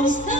comes through.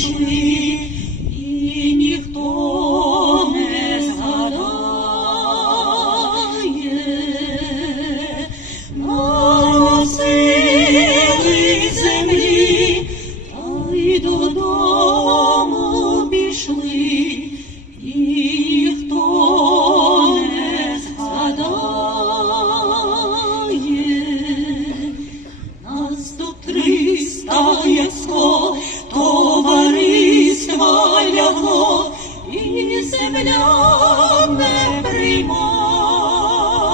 Cristo приймає,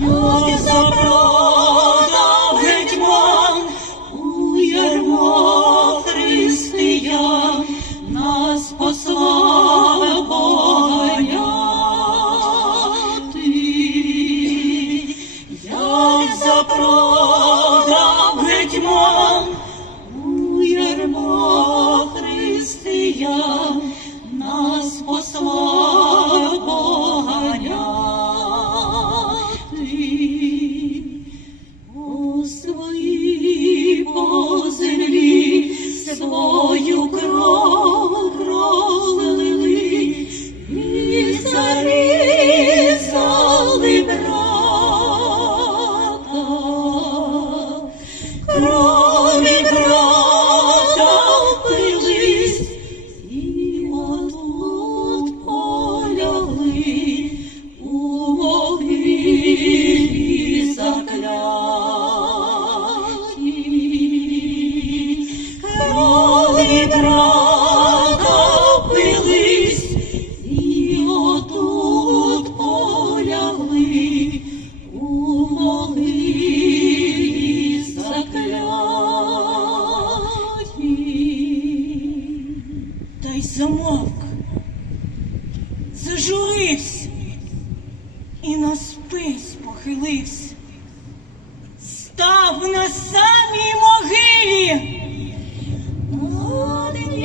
як запродав гетьман у ярмо християн, нас послав свої по землі. схилився, став на самій могилі. Молодень